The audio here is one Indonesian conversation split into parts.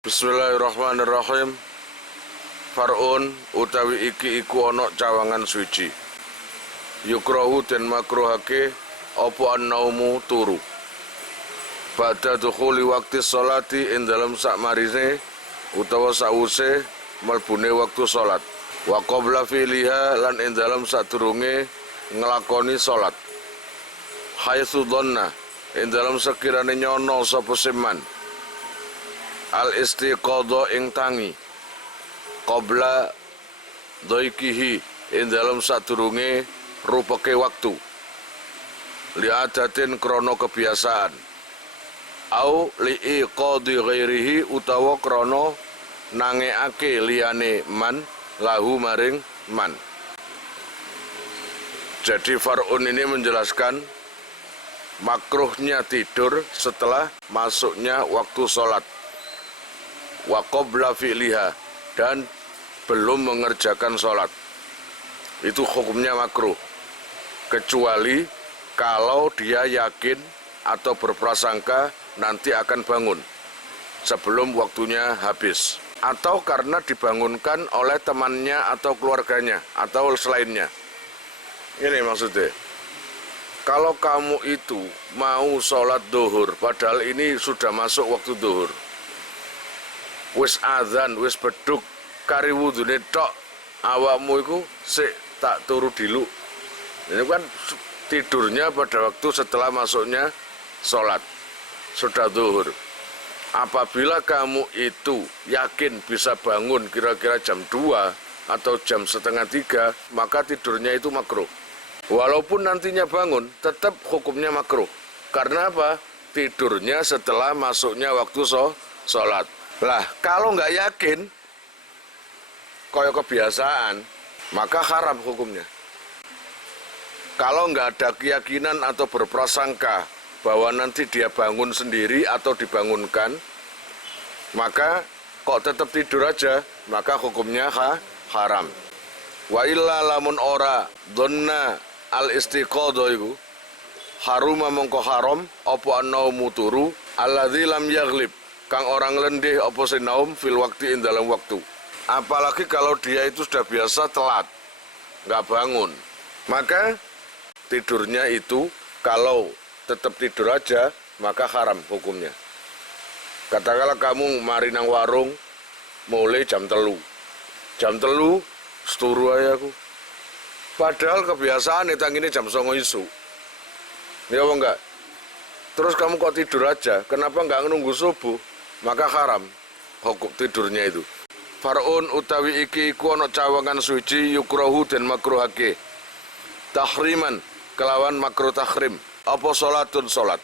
Bismillahirrahmanirrahim. Far'un utawi iki iku ana cawangan suci. Yukrahu den makruhake apa annaumu turu. Ba'da dukhuli waqti sholati ing dalem sakmarine utawa sawuse mlebune wektu salat. Wa qabla fi'liha lan ing dalem sadurunge nglakoni salat. Haitsu dhanna ing dalem sekirane nyono sapa seman. Al-istiqadha ing tangi qabla dhaikihi ing dalem sadurunge rupeke waktu li'adatin krono kebiasaan au li'iqadhi ghairihi utawa krono nangeake liyane man lahu maring man. Jadi far'un ini menjelaskan makruhnya tidur setelah masuknya waktu sholat wa qabla fi'liha dan belum mengerjakan sholat. Itu hukumnya makruh, kecuali kalau dia yakin atau berprasangka nanti akan bangun sebelum waktunya habis, atau karena dibangunkan oleh temannya atau keluarganya atau selainnya. Ini maksudnya, kalau kamu itu mau sholat duhur padahal ini sudah masuk waktu duhur, wis adzan, wis beduk, kari wudune tok, awakmu iku sik tak turu dilu. Ini kan tidurnya pada waktu setelah masuknya sholat, sudah zuhur. Apabila kamu itu yakin bisa bangun kira-kira jam 2 atau jam setengah 3, maka tidurnya itu makruh. Walaupun nantinya bangun, tetap hukumnya makruh. Karena apa? Tidurnya setelah masuknya waktu sholat. Lah, kalau nggak yakin, koyo kebiasaan, maka haram hukumnya. Kalau nggak ada keyakinan atau berprasangka bahwa nanti dia bangun sendiri atau dibangunkan, maka kok tetap tidur aja, maka hukumnya haram. Wa illa lamun ora dhanna al istiqadha iku haruma mongko haram apa annaumu turu alladzi lam yaghlib kang orang lendih apa naum fil waktu in dalam waktu. Apalagi kalau dia itu sudah biasa telat, nggak bangun, maka tidurnya itu kalau tetap tidur aja maka haram hukumnya. Katakanlah kamu mari nang warung mulai jam 3 seturu aja aku, padahal kebiasaan itu ini jam 09.00 isu, ya apa enggak? Terus kamu kok tidur aja, kenapa nggak nunggu subuh? Maka haram hukum tidurnya itu. Far'un utawi iki iku ana cawangan suci yukrahu den makruhake tahriman kelawan makruh tahrim apa salatun salat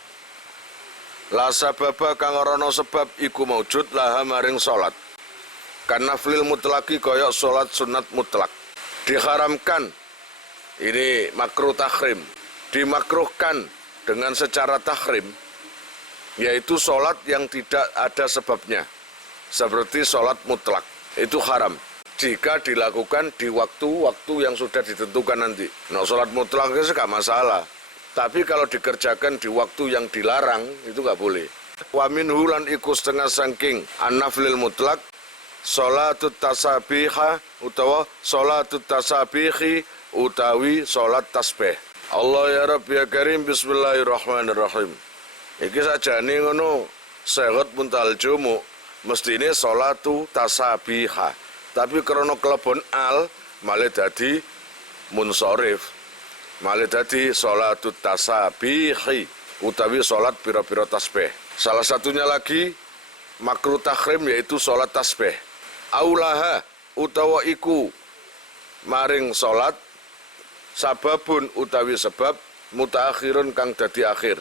la sababa kang ora ana sebab iku maujud laha maring salat karena flil mutlaki koyok salat sunat mutlak diharamkan. Ini makruh tahrim, dimakruhkan dengan secara tahrim, yaitu sholat yang tidak ada sebabnya, seperti sholat mutlak, itu haram jika dilakukan di waktu-waktu yang sudah ditentukan nanti. Nah, sholat mutlak itu gak masalah, tapi kalau dikerjakan di waktu yang dilarang, itu gak boleh. Wa minhu lan iku setengah sangking an-naflil mutlak sholatut tasabiha utawa sholatut tasabihi utawi sholat tasbih. Allah ya Rabbi ya Karim, bismillahirrahmanirrahim. Iki sajane ngono sehat muntal jumu mestine sholatu tasabiha, tapi krana kelebon al malah dadi munsharif, malah dadi sholatu tasabihi utawi sholat pira-pira tasbih. Salah satunya lagi makruh tahrim yaitu sholat tasbih. Aulaha utawa iku maring sholat sababun utawi sebab mutaakhirun kang dadi akhir.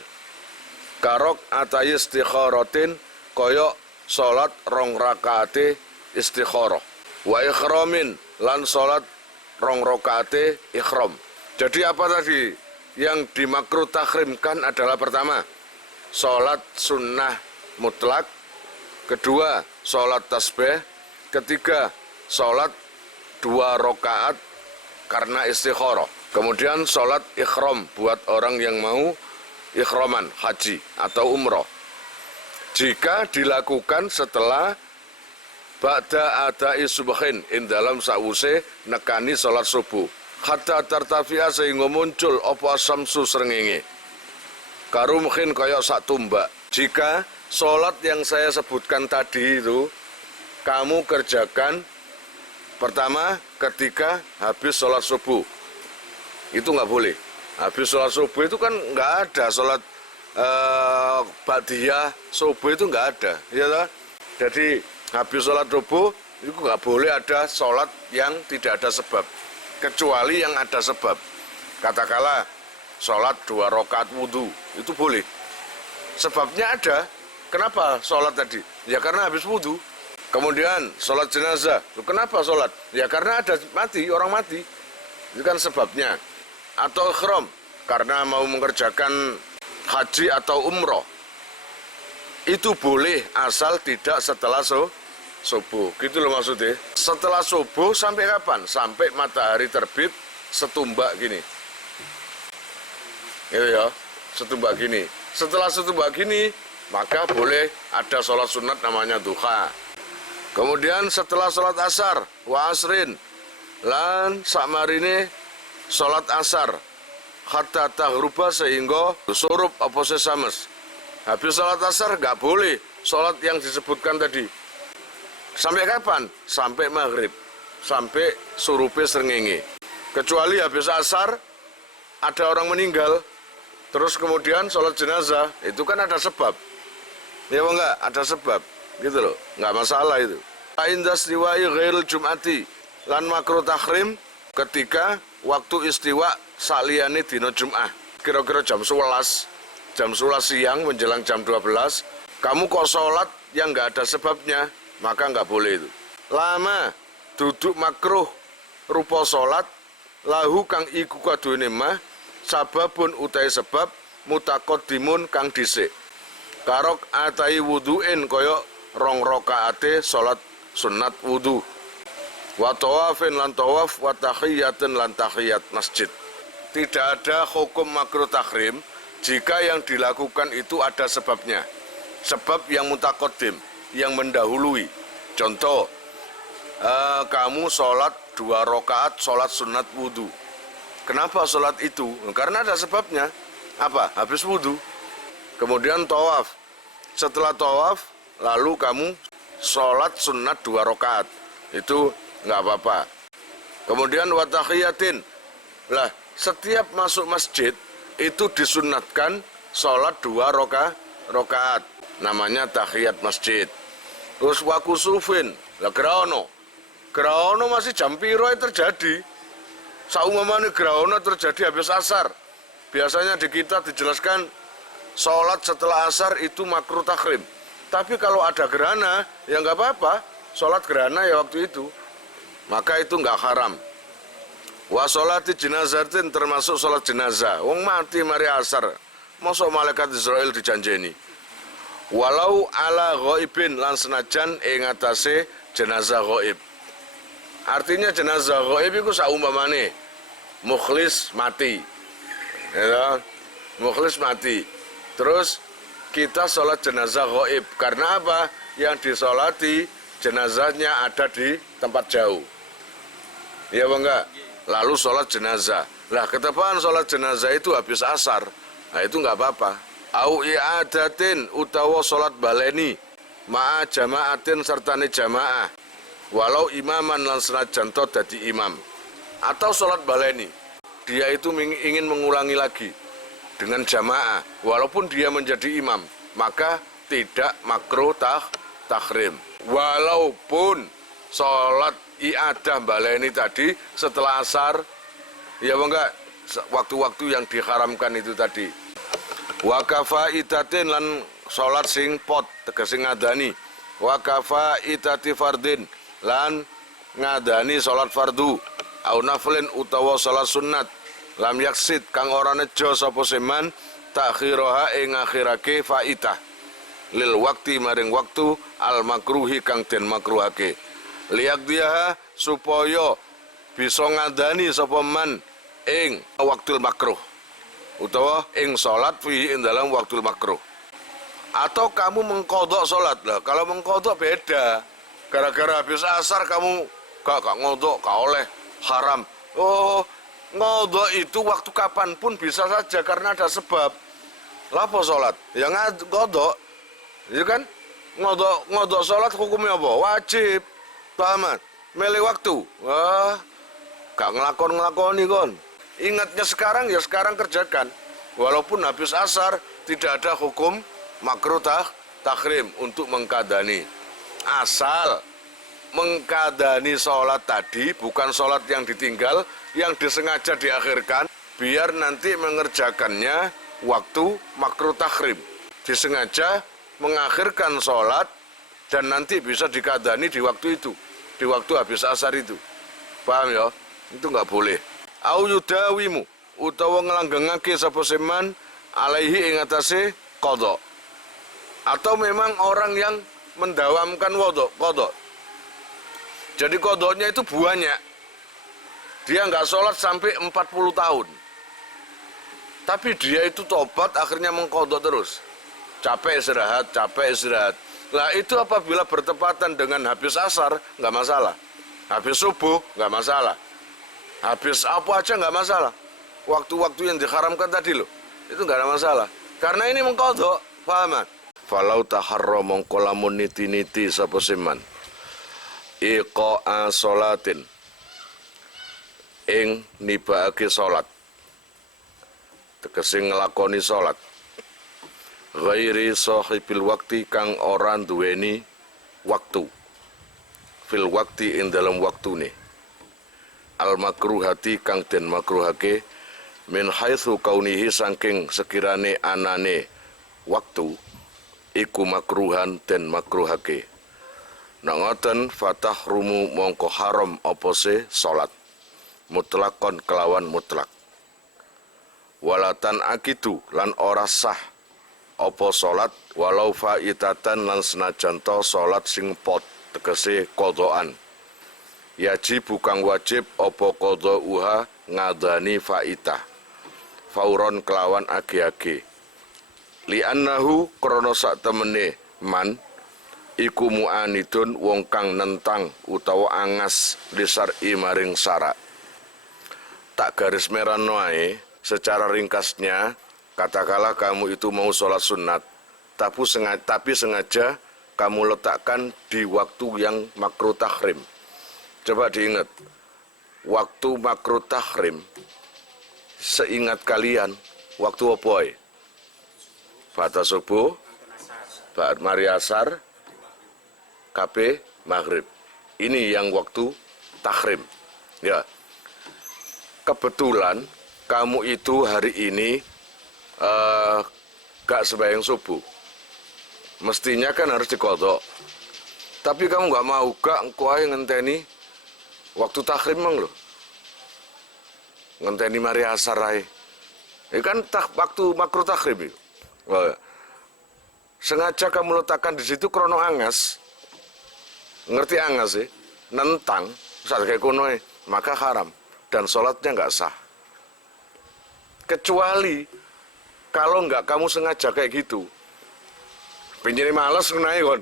Karok atayi istikharatin koyok sholat rong rakaate istikharah wa ikhramin lan sholat rong rakaate ikhram. Jadi apa tadi yang dimakruh tahrimkan adalah pertama sholat sunnah mutlak, kedua sholat tasbih, ketiga sholat 2 rakaat karena istikharah, kemudian sholat ikhram buat orang yang mau ikhraman haji atau umroh. Jika dilakukan setelah ba'da adai subhin ing dalam sawuse nekani salat subuh hatta tartafi'a sehingga muncul apa samsu srengenge karumkhin kaya sak tumbak. Jika salat yang saya sebutkan tadi itu kamu kerjakan pertama ketika habis sholat subuh, itu nggak boleh. Habis sholat subuh itu kan nggak ada sholat ba'diyah subuh itu nggak ada, ya toh? Jadi habis sholat subuh itu nggak boleh ada sholat yang tidak ada sebab, kecuali yang ada sebab. Katakanlah sholat 2 rakaat wudhu, itu boleh. Sebabnya ada. Kenapa sholat tadi? Ya karena habis wudhu. Kemudian sholat jenazah, kenapa sholat? Ya karena ada mati, orang mati. Itu kan sebabnya. Atau ikhram, karena mau mengerjakan haji atau umroh. Itu boleh asal tidak setelah subuh. Gitu loh maksudnya. Setelah subuh sampai kapan? Sampai matahari terbit setumbak gini. Gitu ya, setumbak gini. Setelah setumbak gini, maka boleh ada sholat sunat namanya duha. Kemudian setelah sholat asar, wa asrin, lan sakmarine sholat asar, hatta tahruba sehingga surup apa sesames. Habis sholat asar nggak boleh sholat yang disebutkan tadi. Sampai kapan? Sampai maghrib, sampai surupe srengenge. Kecuali habis asar ada orang meninggal, terus kemudian sholat jenazah, itu kan ada sebab. Ya enggak, ada sebab. Gitu loh, nggak masalah itu. Indas istiwa'i ghairil jum'ati lan makruh tahrim ketika waktu istiwa saliyane dina Jum'ah. Kira-kira jam 11 siang menjelang jam 12, kamu kok sholat yang nggak ada sebabnya, maka nggak boleh itu. Lama duduk makruh rupa sholat lahu kang iku kadune mah sababun utai sebab mutaqaddimun kang dhisik. Karok atai wudu'in kaya 2 rakaate salat sunat wudu. Wa tawafin lan tawaf wa tahiyatin lan tahiyat masjid. Tidak ada hukum makruh tahrim jika yang dilakukan itu ada sebabnya. Sebab yang mutaqaddim, yang mendahului. Contoh, kamu sholat 2 rakaat sholat sunat wudu. Kenapa sholat itu? Karena ada sebabnya. Apa? Habis wudu. Kemudian tawaf. Setelah tawaf, lalu kamu sholat sunat 2 rakaat. Itu nggak apa-apa. Kemudian wa tahiyatin. Lah, setiap masuk masjid itu disunatkan sholat 2 rakaat. Namanya tahiyat masjid. Terus wa kusufin. Lah graono masih jam piro terjadi. Saumamane graono terjadi habis asar. Biasanya di kita dijelaskan sholat setelah asar itu makruh tahrim. Tapi kalau ada gerhana, ya nggak apa-apa. Sholat gerhana ya waktu itu. Maka itu nggak haram. Wa sholati jenazatin termasuk sholat jenazah. Wong mati mari asar. Mosok malaikat Israel dijanjeni. Walau ala ghaibin lan senajan ing atase jenazah ghaib. Artinya jenazah ghaib itu saumpamane mukhlis mati. Ya, mukhlis mati. Terus kita sholat jenazah ghaib. Karena apa? Yang disolati jenazahnya ada di tempat jauh. Ya enggak? Lalu sholat jenazah. Lah ketepaan sholat jenazah itu habis asar. Nah itu enggak apa-apa. Au i'adatin utawa sholat baleni ma'a jama'atin sertane jamaah. Walau imaman lan senajan to dadi imam. Atau sholat baleni. Dia itu ingin mengulangi lagi dengan jamaah, walaupun dia menjadi imam, maka tidak makruh tahrim. Walaupun sholat i'adah baleni tadi setelah asar, ya enggak, waktu-waktu yang diharamkan itu tadi. Wa kafaitatin lan sholat sing pot tegese ngadani. Wa kafaitati fardin lan ngadani sholat fardu. Au naflin utawa sholat sunat. Lam yaksid kang ora nejo sapa seman takhiraha ing akhirake faitah lil waktu maring waktu al makruhi kang den makruhake liak dia supaya bisa ngadani sapa man ing waktul makruh utawa ing salat fi ing dalam waktul makruh. Atau kamu mengkodok salat. Lah kalau mengkodok beda. Gara-gara habis asar kamu gak ngodok, gak oleh, haram. Oh, ngodok itu waktu kapanpun bisa saja karena ada sebab. Lapo sholat? Ya ngodok, ya kan? Ngodok sholat hukumnya apa? Wajib. Pahaman? Milih waktu. Wah, gak ngelakoni kon. Ingatnya sekarang ya sekarang kerjakan. Walaupun habis asar tidak ada hukum makruh tahrim untuk mengkadani. Asal mengkadani sholat tadi bukan sholat yang ditinggal, yang disengaja diakhirkan, biar nanti mengerjakannya waktu makruh tahrim. Disengaja mengakhirkan sholat dan nanti bisa dikadani di waktu itu, di waktu habis asar itu. Paham ya? Itu nggak boleh. Au yudawimu utawa ngelanggengake sapa seman alaihi ing atase qadha. Atau memang orang yang mendawamkan qadha. Jadi qadhanya itu banyak. Dia nggak sholat sampai 40 tahun. Tapi dia itu tobat akhirnya mengqadha terus. Capek istirahat. Nah itu apabila bertepatan dengan habis asar nggak masalah. Habis subuh nggak masalah. Habis apa aja nggak masalah. Waktu-waktu yang diharamkan tadi loh, itu nggak ada masalah. Karena ini mengqadha, paham? Falau taharra mongko lamun niti-niti sapa seman iqa'a sholatin ing nibaake salat, tegese nglakoni salat ghairi sahibil waktu kang ora duweni waktu fil waktu ing dalam waktune al makruhati kang den makruhake min haitsu kaunihi saking sekirane anane waktu iku makruhan den makruhake. Nang ngoten fatah rumu mongko haram apa se salat mutlakon kelawan mutlak. Walatan akitu lan ora sah apa salat walau faitatan lan senajan to salat sing pot tegese qadhaan. Yajib kang wajib apa qadha uha ngadani faitah. Fauron kelawan age-age. Li'annahu krana sak temene man iku mu'anidun wong kang nentang utawa angas lisar'i maring syarak. Tak garis merah noae secara ringkasnya katakanlah kamu itu mau sholat sunat tapi sengaja kamu letakkan di waktu yang makruh tahrim. Coba diingat, waktu makruh tahrim seingat kalian waktu apa? Ba'da subuh, ba'da mari asar, kabeh maghrib. Ini yang waktu tahrim. Ya. Kebetulan kamu itu hari ini gak sembahyang subuh. Mestinya kan harus diqadha. Tapi kamu gak mau gak engko ae ngenteni waktu tahrim mang lho. Ngenteni mari asar ae. Ini kan waktu makruh tahrim itu. Sengaja kamu letakkan di situ krono angas, ngerti angas sih, nentang, saat kayak kuno maka haram dan sholatnya nggak sah. Kecuali kalau nggak kamu sengaja kayak gitu, pinjani males kenai kon,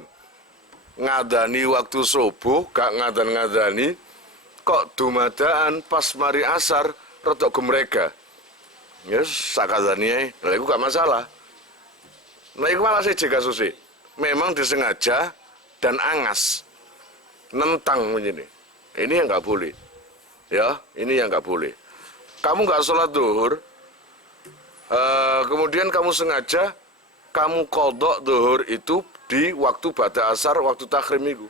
ngadani waktu subuh, gak ngadani, kok dumadaan pas mari asar, rotok gemrega, ya sakadani, lah itu gak masalah. Nah itu malah sih kasusnya. Memang disengaja dan angas. Nentang begini. Ini yang nggak boleh. Ya, ini yang nggak boleh. Kamu nggak sholat duhur, kemudian kamu sengaja, kamu qadha duhur itu di waktu ba'da asar, waktu tahrim itu.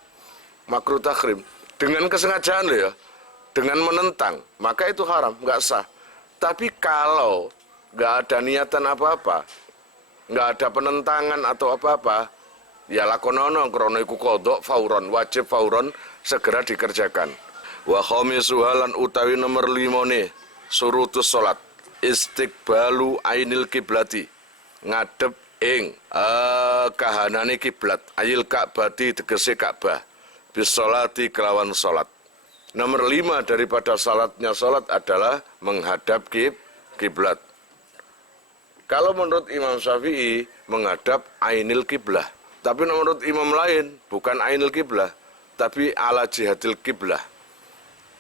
Makruh tahrim. Dengan kesengajaan loh ya. Dengan menentang. Maka itu haram, nggak sah. Tapi kalau nggak ada niatan apa-apa, nggak ada penentangan atau apa-apa, ya lakonono krono iku qadha fauron, wajib fauron segera dikerjakan. Wa khamisuhalan utawi nomor 5 nih surutus salat istiqbalu ainil kiblati, ngadep ing kahanane kiblat, ayil ka'bati tegese Ka'bah, bisolati kelawan salat. Nomor 5 daripada salatnya salat adalah menghadap kiblat. Kalau menurut Imam Syafi'i menghadap ainil kiblah, tapi menurut imam lain bukan ainil kiblah, tapi ala jihadil kiblah.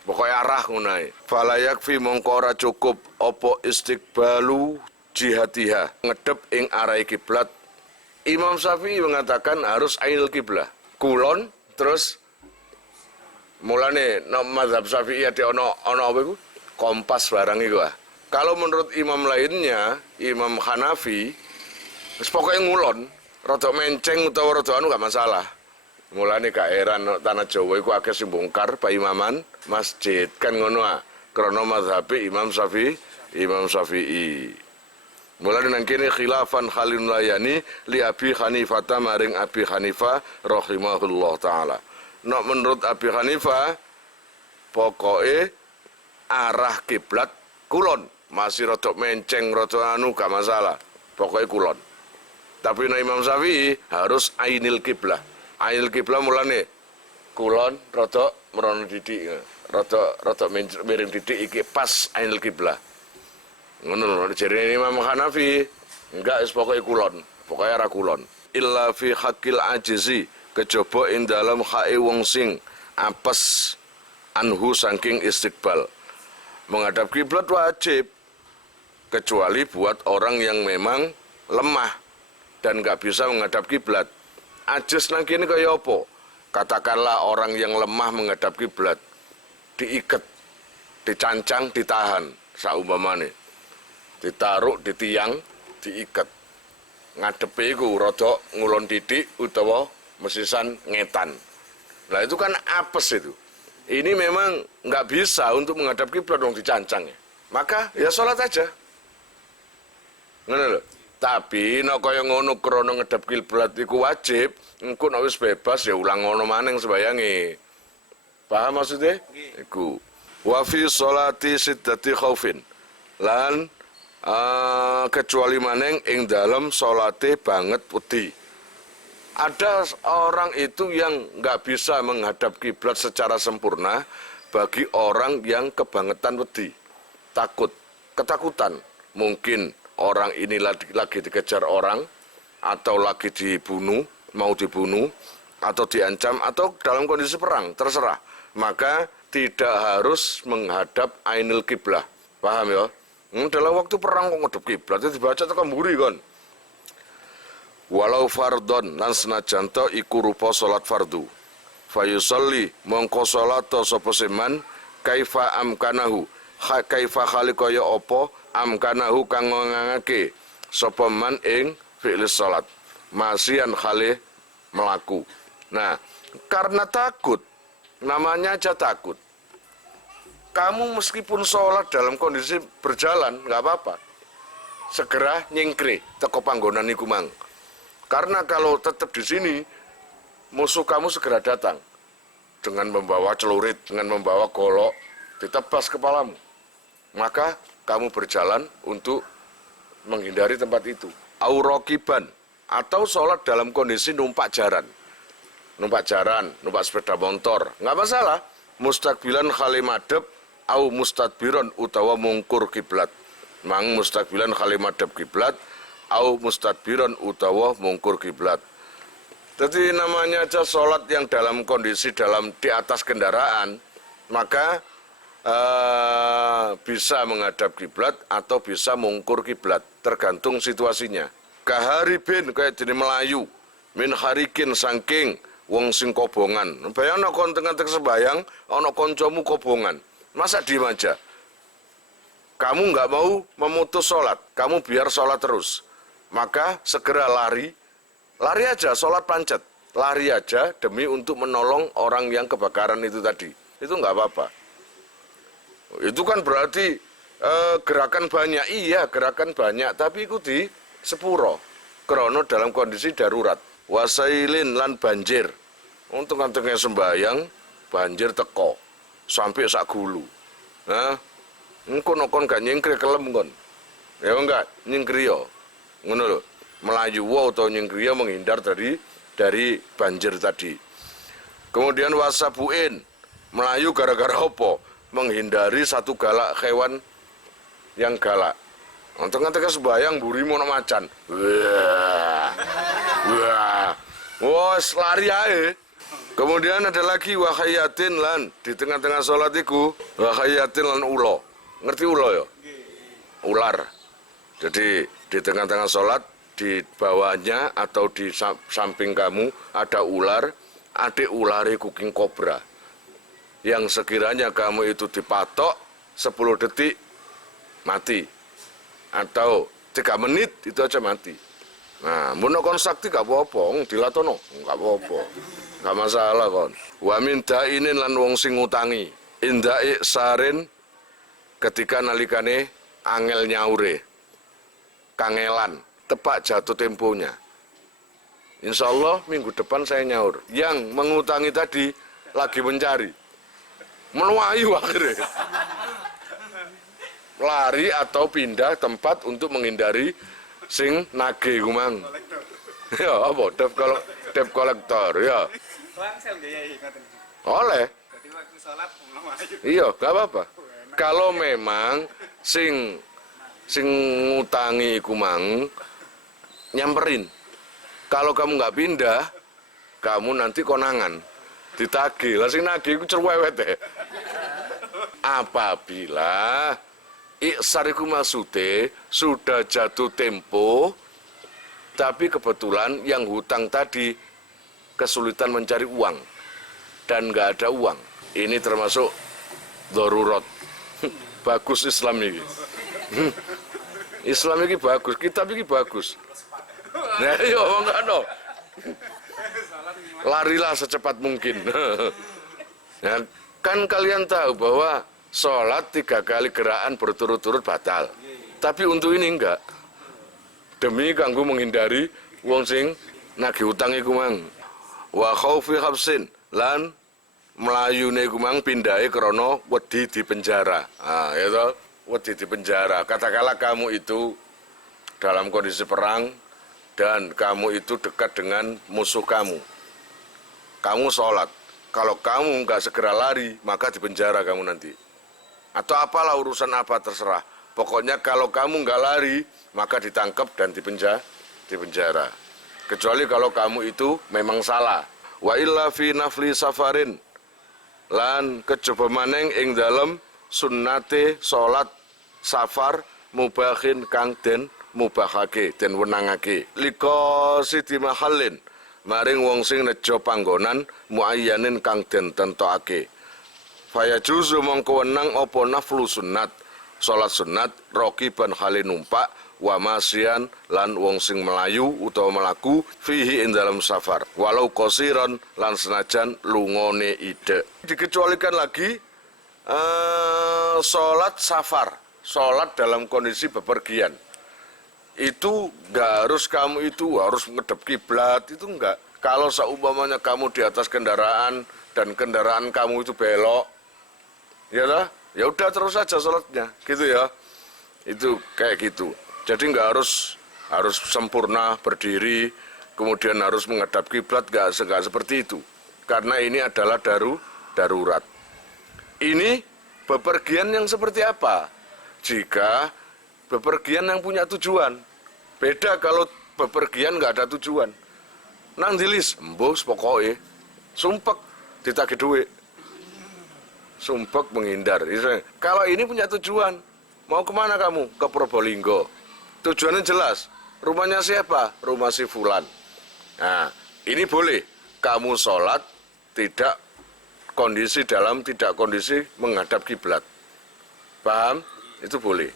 Pokoknya arah ngunai. Fala yakfi mongko ora cukup opo istiqbalu jihatiha, ngedep ing arai kiblat. Imam Syafi'i mengatakan harus ainul kiblah, kulon. Terus mulane mazhab Syafi'i ada ono apa iku? Kompas barang iku. Kalau menurut imam lainnya, Imam Hanafi, wis pokoke ngulon, rada menceng utawa rada anu gak masalah. Mulane gak heran tanah Jawa iku akeh sing bongkar paimaman masjid kan ngono ah. Krana mazhab Imam Syafi'i. Mulane nang kene khilafan Khalil layani li Abi Hanifah maring Abi Hanifah rahimahullah taala. Nek menurut Abi Hanifah pokoke arah kiblat kulon, masih rada menceng rada anu gak masalah. Pokoke kulon. Tapi nek Imam Syafi'i harus ainil kiblah. Ainil kiblah mulane kulon rada merono didik. Rada miring didik iki pas ainil kiblah. Ngono lho jarene Imam Hanafi, enggak wis pokoke kulon, pokoke ora kulon. Illa fi haqqil ajizi, kejaba ing dalem hae wong sing apes anhu saking istiqbal. Menghadap kiblat wajib kecuali buat orang yang memang lemah dan enggak bisa menghadap kiblat. Ajiz nang kene kaya apa? Katakanlah orang yang lemah menghadap kiblat diikat, dicancang, ditahan saumpamane. Ditaruh di tiang, diikat. Ngadepe iku rada ngulon didik utawa mesisan ngetan. Nah itu kan apes itu. Ini memang nggak bisa untuk menghadap kiblat dong dicancang ya. Maka ya sholat aja. Ngono lho. Tapi nek kaya ngono krana ngedhep kiblat iku wajib, engko nek wis bebas ya ulang ngono maneng sembayange. Paham maksudnya? Iku. Wa fi sholati siddati khaufin. Lan kecuali maneng ing dalam salate banget wedi. Ada orang itu yang nggak bisa menghadap kiblat secara sempurna bagi orang yang kebangetan wedi, takut, ketakutan. Mungkin orang ini lagi dikejar orang atau lagi dibunuh, mau dibunuh atau diancam atau dalam kondisi perang, terserah. Maka tidak harus menghadap ainul kiblah. Paham ya? Dalam waktu perang kok ngedep kiblat itu dibaca tekan mburi kon. Walau fardon lan senajan to iku rupa salat fardu. Fayusalli mongko salat sapa seman kaifa amkanahu. Kaifa khalaqaya apa amkanahu kang ngangake sapa man ing fi'il salat. Masian khali melaku. Nah, karena takut, namanya aja takut. Kamu meskipun sholat dalam kondisi berjalan, nggak apa-apa. Segera nyingkri, teko panggonan iku mang. Karena kalau tetap di sini, musuh kamu segera datang. Dengan membawa celurit, dengan membawa golok, ditebas kepalamu. Maka kamu berjalan untuk menghindari tempat itu. Aurokiban, atau sholat dalam kondisi numpak jaran. Numpak jaran, numpak sepeda motor, nggak masalah. Mustaqbilan khalimadep, au mustadbiron utawa mungkur kiblat. Mang mustaqbilan khali madhab kiblat au mustadbiron utawa mungkur kiblat. Jadi namanya aja sholat yang dalam kondisi di atas kendaraan, maka bisa menghadap kiblat atau bisa mungkur kiblat, tergantung situasinya. Kaharibin kayak jadi Melayu, min harikin sangking wong sing kobongan. Bayangno kon tengah-tengah sembayang, ana kancamu kobongan. Masa diem aja? Kamu nggak mau memutus sholat, kamu biar sholat terus. Maka segera lari aja, sholat pancet. Lari aja demi untuk menolong orang yang kebakaran itu tadi. Itu nggak apa-apa. Itu kan berarti gerakan banyak. Iya, gerakan banyak, tapi ikuti sepuro. Krono dalam kondisi darurat. Wasailin lan banjir. Untuk tengah sembayang, banjir teko. Sampai sak gulu. Nah, engko nokon gak nyingkri kelem kon. Ya enggak, nyingkri yo. Ngono lho. Melayu atau nyingkri menghindar dari banjir tadi. Kemudian wasabuin, melayu gara-gara apa? Menghindari satu galak hewan yang galak. Tengah-tengah sembayang buri mono macan. Wah. Wah. Wos lari ae. Kemudian ada lagi wahayatin lan di tengah-tengah sholat iku wahayatin lan ulo. Ngerti ulo ya? Ular. Jadi di tengah-tengah sholat di bawahnya atau di samping kamu ada ular, adik ulare kuking kobra. Yang sekiranya kamu itu dipatok 10 detik mati. Atau 3 menit itu aja mati. Nah, mun kon sakti gak apa-apa, dilatono, gak apa-apa. Gak masalah kon. Wa minta inin lan wong sing ngutangi. Indai sarin ketika nalikane angel nyaure. Kangelan, tepak jatuh temponya. Insya Allah minggu depan saya nyaur. Yang mengutangi tadi lagi mencari. Meluayu akhirnya. Lari atau pindah tempat untuk menghindari sing nage kumang. Ya apa debt kolektor ya. Oleh. Iya, gak apa-apa. Kalau memang sing ngutangi iku mang nyamperin. Kalau kamu nggak pindah, kamu nanti konangan ditagih. Lah sing nagih iku cerewet ya. Apabila iksar iku maksude sudah jatuh tempo, tapi kebetulan yang hutang tadi kesulitan mencari uang dan nggak ada uang. Ini termasuk darurat. Bagus Islam ini. Islam ini bagus, kitab ini bagus. Nah, iya enggak no. Larilah secepat mungkin. Ya, kan kalian tahu bahwa sholat 3 kali gerakan berturut-turut batal. Tapi untuk ini enggak. Demi kanggo menghindari wong sing nagih utang iku mang. Wa khaufi habsin lan melayune iku mang pindahe krana wedi di penjara. Ah, ya toh, wedi di penjara. Katakanlah kamu itu dalam kondisi perang dan kamu itu dekat dengan musuh kamu. Kamu sholat. Kalau kamu nggak segera lari, maka di penjara kamu nanti. Atau apalah urusan apa terserah. Pokoknya kalau kamu nggak lari, maka ditangkap dan dipenjara. Kecuali kalau kamu itu memang salah. Wa illa fi nafli safarin. Lan kejaba maneng ing dalem sunnate salat safar mubahin kang den mubahake den wenangake liko sidi mahallin maring wong sing nejo panggonan muayyanin kang den tentokake faya juzu mongko wenang apa naflu sunnat salat sunat raqiban hale numpak wa masyan lan wong sing melayu utawa melaku fihi ing dalam safar walau qasiran lan senajan lungone ide. Dikecualikan lagi salat safar, salat dalam kondisi bepergian. Itu enggak harus kamu itu harus ngedep kiblat, itu enggak. Kalau seumpamanya kamu di atas kendaraan dan kendaraan kamu itu belok, ya udah terus saja salatnya, gitu ya. Itu kayak gitu. Jadi nggak harus sempurna berdiri, kemudian harus menghadap kiblat, nggak seperti itu. Karena ini adalah darurat. Ini bepergian yang seperti apa? Jika bepergian yang punya tujuan. Beda kalau bepergian nggak ada tujuan. Nang dilis, mbos pokoknya, sumpek ditagih duit. Sumpek menghindar. Kalau ini punya tujuan, mau kemana kamu? Ke Probolinggo. Tujuannya jelas, rumahnya siapa? Rumah si Fulan. Nah, ini boleh. Kamu sholat tidak kondisi menghadap kiblat. Paham? Itu boleh.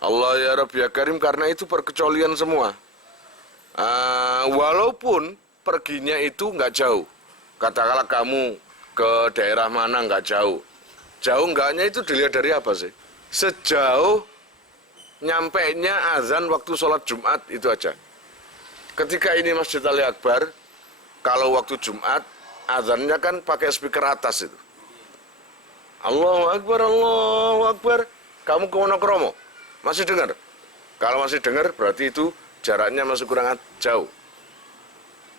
Allah ya Rabbi ya Karim, karena itu perkecualian semua. Walaupun perginya itu nggak jauh. Katakanlah kamu ke daerah mana nggak jauh. Jauh enggaknya itu dilihat dari apa sih? Sejauh nyampainya azan waktu sholat Jumat itu aja. Ketika ini Masjid Ali Akbar, kalau waktu Jumat azannya kan pakai speaker atas itu. Allahu Akbar, Allahu Akbar. Kamu ke Wonokromo, masih dengar? Kalau masih dengar berarti itu jaraknya masih kurang jauh.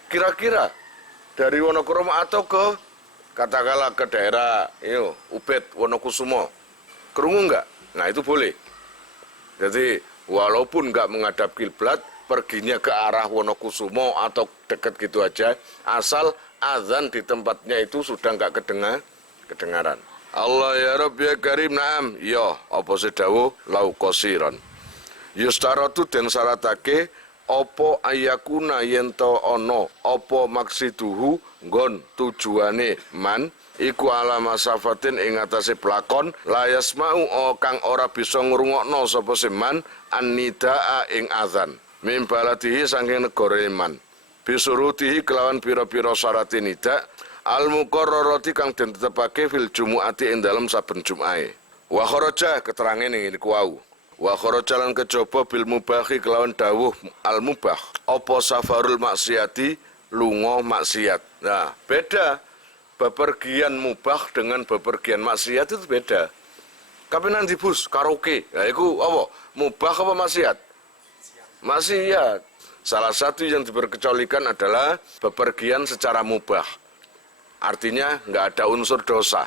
Kira-kira dari Wonokromo atau ke katakanlah ke daerah Ubed, Wonokusumo, kerungu enggak? Nah itu boleh. Jadi walaupun nggak menghadap kiblat, perginya ke arah Wonokusumo atau dekat gitu aja, asal azan di tempatnya itu sudah nggak kedengaran. Allah ya Rabb ya Karim na'am. Ya, apa sedawuh lau qasiran. Yustaratu den syaratake apa ayakuna yento ono apa maksiduhu nggon tujuane man iku ala masafatin ing atase pelakon layas mau kang ora bisa ngrungokno sapa seman annidaa ing azan mimbalatihi saking negara man bisurutihi kelawan pira-pira syaratin nida al muqarrarati kang den tetepake fil jumuati ing dalem saben jumae wa kharaja keterangan ing niku wau wa kharaja lan kejaba bil mubahi kelawan dawuh al mubah apa safarul maksiati lunga maksiat. Nah beda bepergian mubah dengan bepergian maksiat itu beda. Kapan nanti bus karaoke, ya itu apa? Mubah apa maksiat? Maksiat. Salah satu yang diperkecualikan adalah bepergian secara mubah. Artinya nggak ada unsur dosa.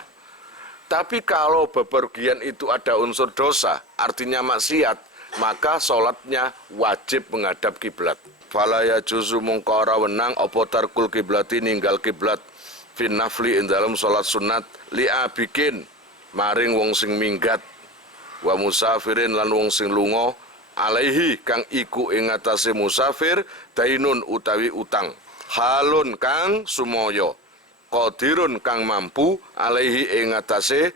Tapi kalau bepergian itu ada unsur dosa, artinya maksiat, maka sholatnya wajib menghadap kiblat. Fala yajuzu mungko ora wenang apa tarkul kiblati ninggal kiblat. Fin nafli ing dalam salat sunat li abikin maring wong sing minggat wa musafirin lan wong sing lunga alaihi kang iku ing atase musafir dainun utawi utang halun kang sumaya qadirun kang mampu alaihi ing atase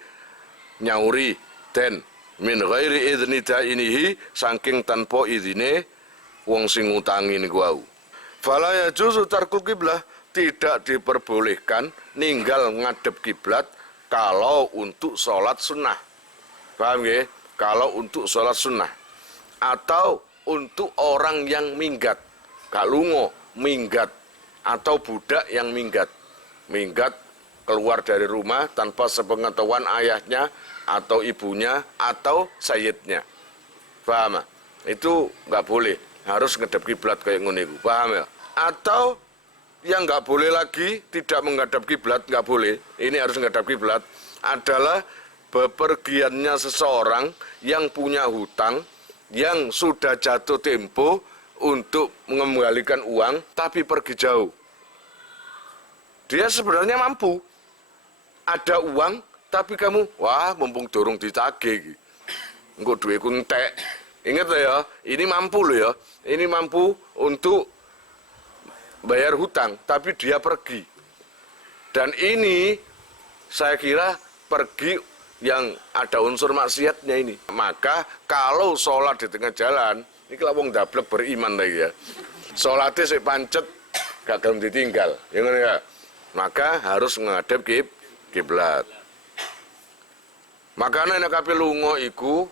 nyauri den min ghairi idzni dainihi saking tanpa izine wong sing ngutangi niku wau fala yajuzu tarkul qiblah tidak diperbolehkan ninggal ngadep kiblat kalau untuk sholat sunnah. Paham ya? Kalau untuk sholat sunnah. Atau untuk orang yang minggat. Kalungo, minggat. Atau budak yang minggat. Minggat keluar dari rumah tanpa sepengetahuan ayahnya atau ibunya atau sayyidnya. Paham? Itu nggak boleh. Harus ngadep kiblat kayak ngono iku. Paham ya? Atau yang nggak boleh lagi tidak menghadap kiblat, nggak boleh, ini harus menghadap kiblat adalah bepergiannya seseorang yang punya hutang yang sudah jatuh tempo untuk mengembalikan uang tapi pergi jauh. Dia sebenarnya mampu, ada uang tapi kamu wah mumpung dorong ditagih engko duitku entek. Ingat ya, ini mampu loh ya, ini mampu untuk bayar hutang, tapi dia pergi. Dan ini saya kira pergi yang ada unsur maksiatnya ini. Maka kalau sholat di tengah jalan, ini kalau wong dablek beriman lagi ya. Sholatnya saya pancet, gak gelem ditinggal. Ya, maka harus menghadap kiblat. Makanya nek kabeh lunga iku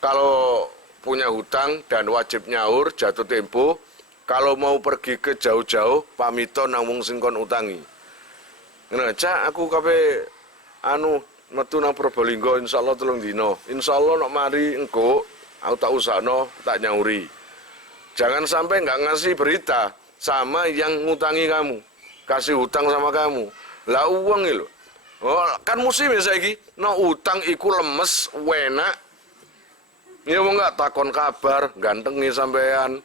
kalau punya hutang dan wajib nyaur jatuh tempo, kalau mau pergi ke jauh-jauh, pamito nang wong sing kon utangi. Ngene, Cak, aku kabeh metu nang Probolinggo insyaallah 3 dino. Insyaallah nek mari engko aku tak usahno, tak nyauri. Jangan sampai nggak ngasih berita sama yang ngutangi kamu. Kasih hutang sama kamu. Lah uang lho. Oh, kan musim ya saiki, no utang iku lemes, enak. Ya mau nggak takon kabar, gantengi sampean.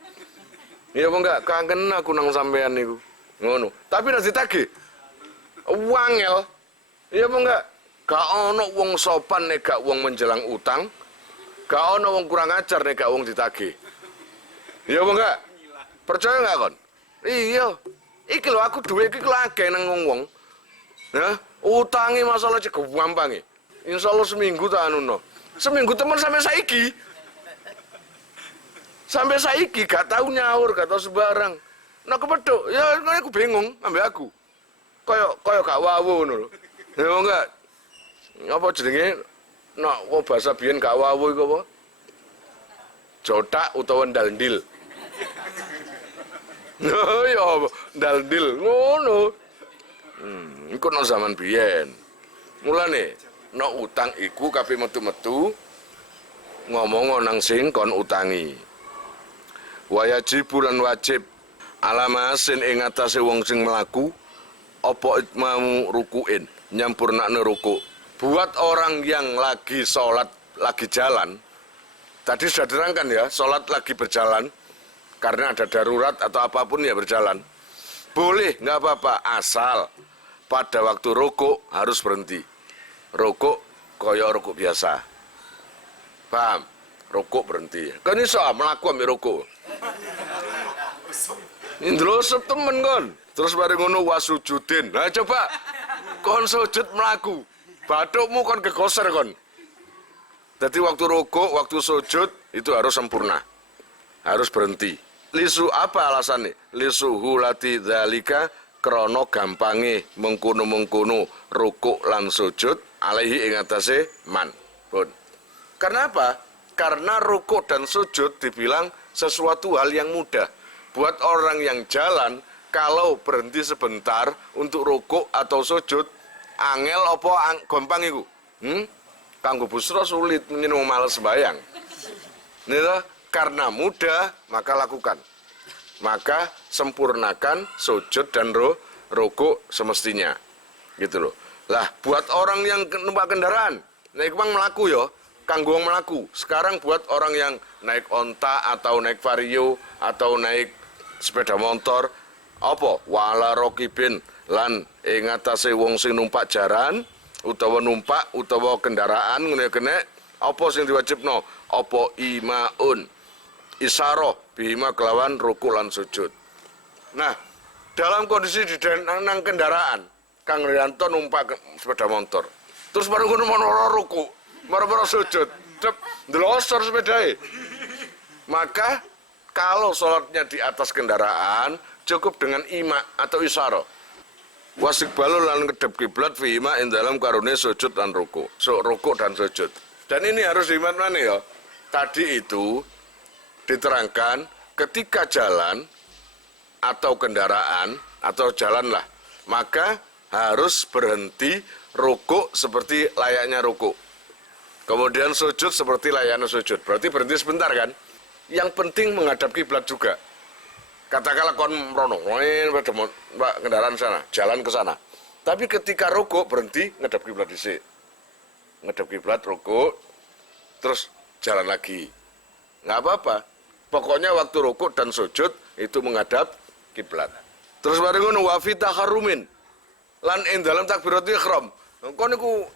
Ya apa enggak kangen aku nang sampean niku. Ngono. Tapi nek ditagih wangel. Ya apa enggak gak ono wong sopan nek gak wong menjelang utang. Gak ono wong kurang ajar nek gak wong ditagih. Ya apa enggak? Percaya enggak kon? Iya. Iki lho aku duwe iki akeh nang wong-wong. Nah, utangi masalah cek gampange. Insyaallah seminggu tak anuno. Seminggu temen sampai saiki. Sampai saiki gak tahu nyaur, gak tahu sebarang. Nah kepeduk, ya aku bingung ambek aku. Kaya gak wawu ngono lho. Ya enggak. Apa jenenge? Nek bahasa biyen gak wawu iku apa? Jotak utawa ndaldil. Oh ya ndaldil ngono. Iku nang zaman biyen. Mulane nek utang iku kabeh metu-metu ngomong nang sing kon utangi. Wajib bulan wajib alamasin ing atase wong sing melaku apa itmamu rukuin nyampurnakne ruku. Buat orang yang lagi sholat lagi jalan, tadi sudah diterangkan ya, sholat lagi berjalan karena ada darurat atau apapun ya berjalan. Boleh, nggak apa-apa, asal pada waktu rokok harus berhenti. Rokok koyo rokok biasa. Paham? Rokok berhenti. Kan iso mlaku ambek rokok. Indrosep temen kon. Terus bareng ngono wasujudin. Nah coba kon sujud mlaku. Bathukmu kon kegoser kon. Jadi waktu rokok, waktu sujud itu harus sempurna. Harus berhenti. Lisu apa alasannya? Lisu hulati dzalika krana gampange mengkono-mengkono rukuk lan sujud alaihi ing atase man. Pun. Karena apa? Karena rukuk dan sujud dibilang sesuatu hal yang mudah. Buat orang yang jalan, kalau berhenti sebentar untuk rukuk atau sujud, angel apa gampang iku? Kanggo busro sulit, mungkin mau males sembayang. Nih, karena mudah, maka lakukan. Maka sempurnakan sujud dan rukuk semestinya. Gitu loh. Lah, buat orang yang numpak kendaraan, naik bang melaku yo, kanggo melaku. Sekarang buat orang yang naik onta atau naik vario atau naik sepeda motor, apa? Wala rokibin lan ing atase wong sing numpak jaran utawa numpak utawa kendaraan ngene kene apa sing diwajibno? Apa imaun isyarah bihima kelawan rukuk lan sujud. Nah, dalam kondisi di nang kendaraan, Kang Rianto numpak sepeda motor. Terus baru ngono mono rukuk, baru sujud, cep ndelosor sepedae. Maka kalau sholatnya di atas kendaraan cukup dengan ima atau isyarah. Wasik balul lan kedep kiblat fihima ing dalam karune sujud dan rukuk. Rukuk dan sujud. Dan ini harus diingat mana ya? Tadi itu diterangkan ketika jalan atau kendaraan atau jalanlah, maka harus berhenti rukuk seperti layaknya rukuk. Kemudian sujud seperti layaknya sujud. Berarti berhenti sebentar kan? Yang penting menghadap kiblat juga. Katakanlah kon merono, pak kendaraan sana, jalan ke sana. Tapi ketika rukuk berhenti, ngadap kiblat dhisik. Ngadap kiblat, rukuk, terus jalan lagi. Nggak apa-apa. Pokoknya waktu rukuk dan sujud itu menghadap kiblat. Terus bareng ngono wa fi taharrumin. Lan ing dalam takbiratul ihram. Kon niku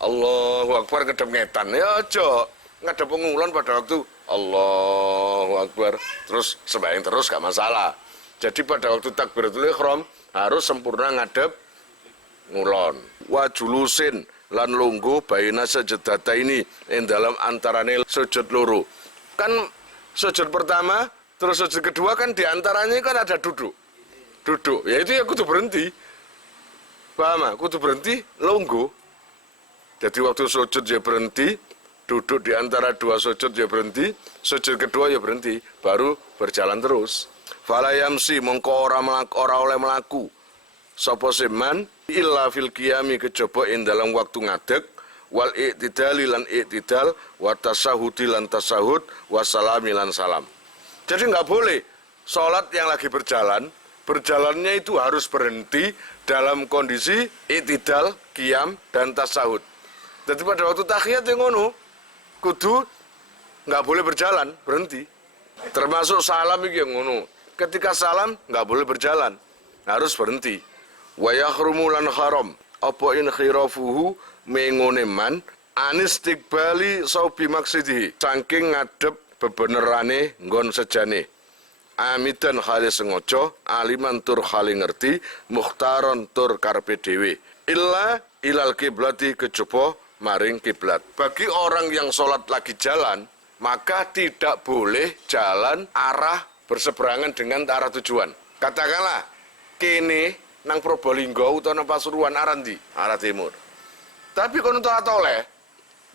Allahu Akbar kedep ngetan. Ya aja ngadep pengulon pada waktu Allahu Akbar terus sembahyang terus gak masalah. Jadi pada waktu takbiratul ihram harus sempurna ngadep ngulon. Wa julusin lan lungguh baina sajdata ini ing dalam antarane sujud loro. Kan sujud pertama terus sujud kedua kan diantaranya kan ada duduk. Duduk, ya itu ya kudu berhenti. Paham? Kudu berhenti lungguh. Jadi waktu sujud ya berhenti, duduk di antara dua sujud ya berhenti, sujud kedua ya berhenti, baru berjalan terus. Fala yamsi mongko ora oleh melaku sapa seman illa fil qiyami kejaba ing dalam waktu ngadeg wal i'tidali lan i'tidal wa tasahudi lan tasahud wa salami lan salam. Jadi nggak boleh sholat yang lagi berjalan, berjalannya itu harus berhenti dalam kondisi i'tidal, qiyam dan tasahud. Jadi pada waktu tahiyat yang ngono kudu nggak boleh berjalan, berhenti. Termasuk salam iki yang ngono. Ketika salam nggak boleh berjalan, harus berhenti. Wa yahrumu lan haram apa in khirafuhu mengone man anistiqbali saubi maksidihi. Saking ngadep bebenerane nggon sejane. Amidan khali sengaja, aliman tur khali ngerti, mukhtaron tur karepe dhewe. Illa ilal kiblati kejaba maring kiblat. Bagi orang yang sholat lagi jalan, maka tidak boleh jalan arah berseberangan dengan arah tujuan. Katakanlah, kene nang Probolinggo atau nang Pasuruan arah ndi? Arah timur. Tapi kalau untuk atoleh,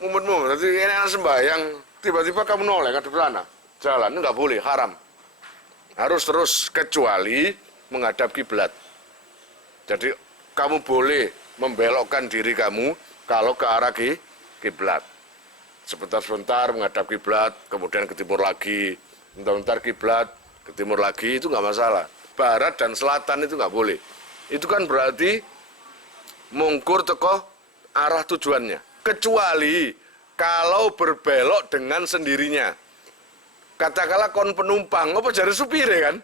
mumet-mumet, nanti ini anak sembahyang, tiba-tiba kamu noleh ke sana, jalan, itu nggak boleh, haram. Harus terus kecuali menghadap kiblat. Jadi kamu boleh membelokkan diri kamu kalau ke arah kiblat. Sebentar-sebentar menghadap kiblat, kemudian ke timur lagi, bentar-bentar kiblat, ke timur lagi, itu nggak masalah. Barat dan selatan itu nggak boleh. Itu kan berarti mungkur teko arah tujuannya. Kecuali kalau berbelok dengan sendirinya. Katakanlah kon penumpang, apa jari supir ya kan?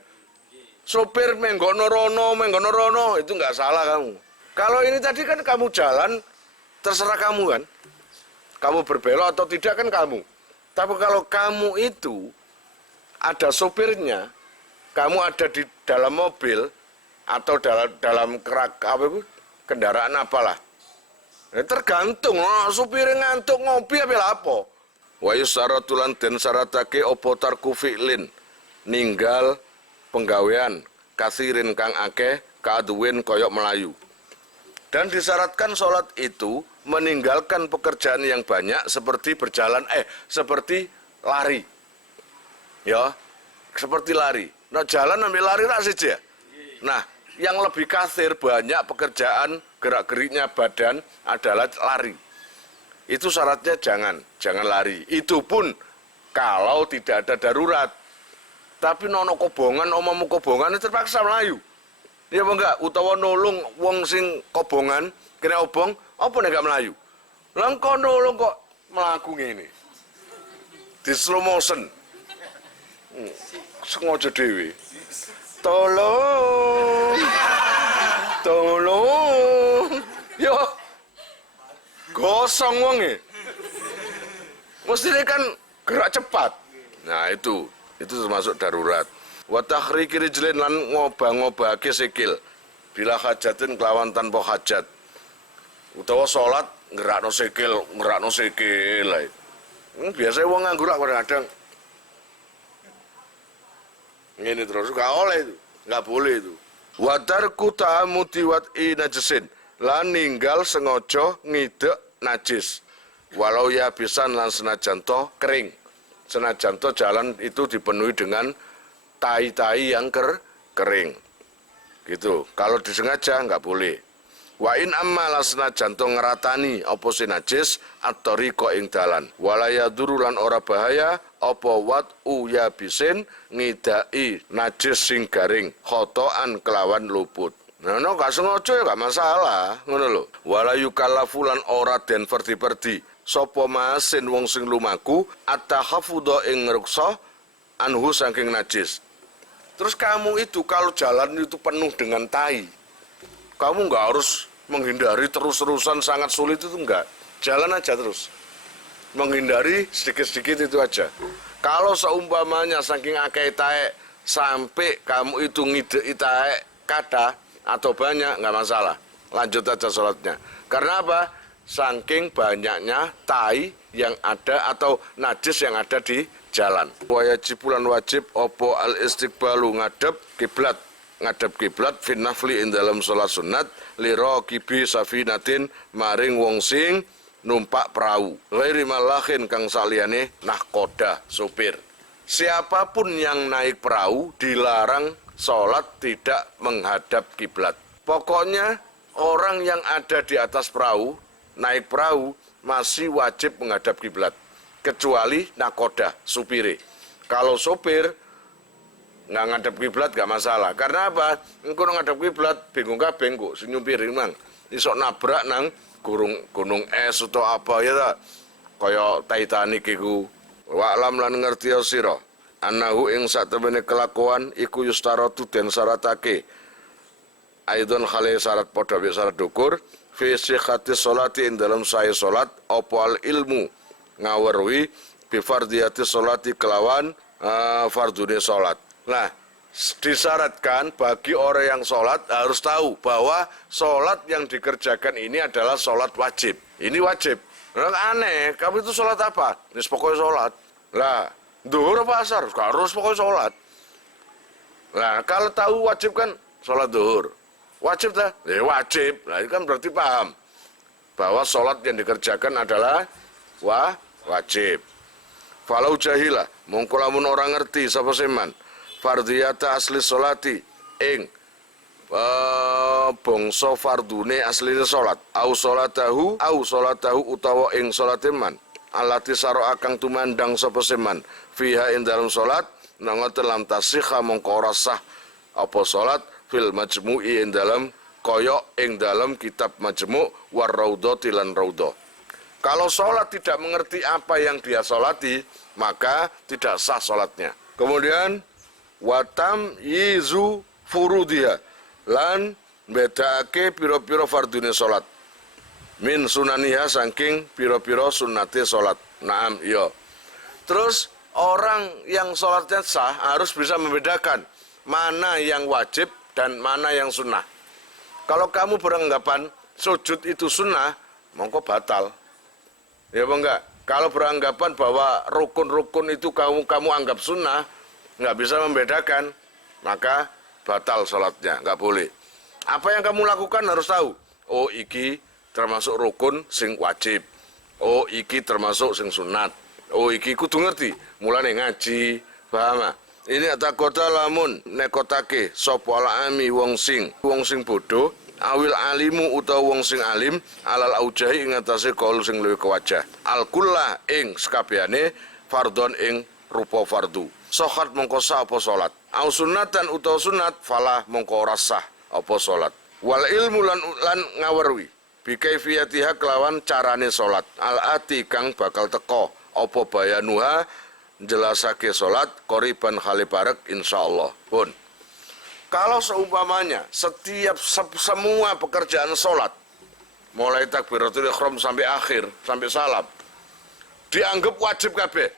Sopir menggono rono, itu nggak salah kamu. Kalau ini tadi kan kamu jalan, terserah kamu kan. Kamu berbelok atau tidak kan kamu. Tapi kalau kamu itu ada sopirnya, kamu ada di dalam mobil atau dalam kerak apa itu, kendaraan apalah. Tergantung, supirnya ngantuk ngopi apa. Wa yusaratulan den syaratake opo tarku fi'lin, ninggal penggawean kasirin kang akeh kaduwin koyok Melayu. Dan disyaratkan sholat itu meninggalkan pekerjaan yang banyak seperti seperti lari. Ya, seperti lari. Nah, jalan ambil lari rak saja. Nah, yang lebih kasir banyak pekerjaan gerak-geriknya badan adalah lari. Itu syaratnya jangan lari. Itu pun kalau tidak ada darurat. Tapi nono kobongan, omamu kobongan terpaksa melayu. Ya enggak, utawa nulung wong sing kobongan, kena obong, apa nek gak melayu? Lah kok nulung kok mlaku ngene. Di slow motion. Sengaja dhewe. Tolong. Yo. Gosong wonge. Mesti kan gerak cepat. Nah, itu termasuk darurat. Wa tahriki rijlin lan ngobah-ngobahake sikil bila hajatin kelawan tanpa hajat. Utawa salat ngerakno sikil ae. Biasanya wong nganggur kadang-kadang ngene terus gak oleh itu, gak boleh itu. Wa tarku ta'amudi wat'i najisin lan ninggal sengaja ngidek najis. Walau ya bisan lan senajan to kering. Senajan to jalan itu dipenuhi dengan tai-tai yang kering. Gitu. Kalau disengaja nggak boleh. Wa in amma senajan to ngeratani apa najis at-tariqa ing dalan. Walaya durulan ora bahaya apa wat'u ya bisin ngidai najis sing garing khotoan kelawan luput. Nah, gak sengaja ya gak masalah, ngono lho. Walayu kalafulan ora den perdi-perdi sapa masin wong sing lumaku at-tahafudha ing ngruksa anhu saking najis. Terus kamu itu kalau jalan itu penuh dengan tai, kamu nggak harus menghindari terus-terusan sangat sulit itu enggak. Jalan aja terus. Menghindari sedikit-sedikit itu aja. Kalau seumpamanya saking akeh tae sampai kamu itu ngideki tae kada atau banyak nggak masalah. Lanjut aja sholatnya. Karena apa? Saking banyaknya tai yang ada atau najis yang ada di jalan. Wajibulan wajib opo al istiqbalu ngadep kiblat fin nafli ing dalam sholat sunat liro kibi safinatin maring wong sing numpak perahu ghairi malahin kang saliyane nahkoda sopir. Siapapun yang naik perahu dilarang sholat tidak menghadap kiblat. Pokoknya orang yang ada di atas perahu naik perahu masih wajib menghadap kiblat kecuali nakoda supire. Kalau sopir nggak ngadep kiblat nggak masalah. Karena apa? Engko ngadep kiblat bingung kabeh engko sing nyupir mang iso nabrak nang gunung es atau apa ya ta. Kaya Titanic iku. Wa alam lan ngerti sira annahu ing satemene kelakuan iku yustaratu den syaratake. Aidon khale syarat padha mek syarat dukur fi sihhati sholati ing dalam sae salat apa al ilmu ngawerwi bi fardiyati sholati kelawan fardune salat. Nah, disyaratkan bagi orang yang sholat harus tahu bahwa sholat yang dikerjakan ini adalah sholat wajib. Ini wajib. Nah, aneh, kamu itu sholat apa? Ini pokoknya sholat. Lah, duhur apa asar? Harus pokoknya sholat. Nah, kalau tahu wajib kan sholat duhur. Wajib tak? Ya wajib. Nah, itu kan berarti paham bahwa sholat yang dikerjakan adalah wajib. Falau jahilah, mongko lamun orang ngerti sapa seman fardiyata asli sholati ing bangsa fardune asline salat au salatahu utawa ing salate man alati saro akang tumandang sapa seman fiha ing dalam salat nang lam tasihha mongko ora sah apa salat fil majmu'i ing dalam koyok ing dalam kitab majmu' war raudhati lan raudhah. Kalau salat tidak mengerti apa yang dia salati maka tidak sah salatnya. Kemudian watam yizu furudiha lan bedakake pira-pira fardune salat min sunaniha saking pira-pira sunnate salat. Naam, iya. Terus orang yang salatnya sah harus bisa membedakan mana yang wajib dan mana yang sunnah. Kalau kamu beranggapan sujud itu sunnah, mongko batal. Ya apa enggak? Kalau beranggapan bahwa rukun-rukun itu kamu anggap sunnah, nggak bisa membedakan, maka batal sholatnya, nggak boleh. Apa yang kamu lakukan harus tahu. Oh, iki termasuk rukun sing wajib. Oh, iki termasuk sing sunat. Oh, iki kudu ngerti. Mulane ngaji, paham? Ini takota lamun nekotake sapa alami wong sing bodoh, awil alimu utawa wong sing alim alal aujahi ing atase kaul sing luwih kewajah. Al kullah ing sakabehane fardhon ing rupa fardu. Sohat mongko sah apa salat. Au sunatan utawa sunat falah mongko ora sah apa salat. Wal ilmu lan ngawerwi bi kaifiyatiha kelawan carane salat. Al ati kang bakal teko apa bayanuha jelasake salat qoriban khali barek insyaallah. Pun kalau seumpamanya setiap semua pekerjaan salat mulai takbiratul ihram sampai akhir sampai salam dianggap wajib kabeh.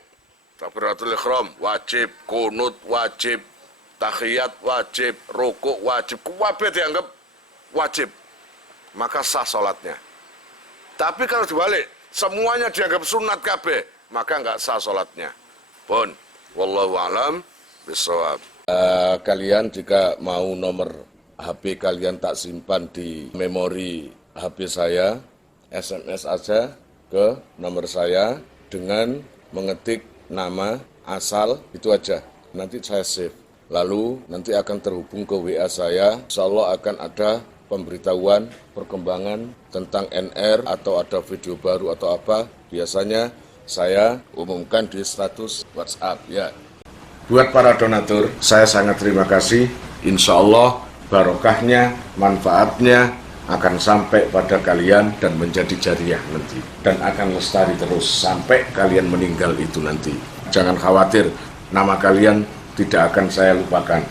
Takbiratul ihram wajib, kunut wajib, tahiyat wajib, rukuk wajib, kabeh dianggap wajib, maka sah salatnya. Tapi kalau dibalik semuanya dianggap sunat kabeh, maka enggak sah salatnya. Pun wallahu alam bisawab. Kalian jika mau nomor HP kalian tak simpan di memori HP saya, SMS aja ke nomor saya dengan mengetik nama, asal, itu aja. Nanti saya save. Lalu nanti akan terhubung ke WA saya. Insya Allah akan ada pemberitahuan, perkembangan tentang NR atau ada video baru atau apa. Biasanya saya umumkan di status WhatsApp ya. Buat para donatur, saya sangat terima kasih. Insya Allah barokahnya, manfaatnya akan sampai pada kalian dan menjadi jariah nanti. Dan akan lestari terus sampai kalian meninggal itu nanti. Jangan khawatir, nama kalian tidak akan saya lupakan.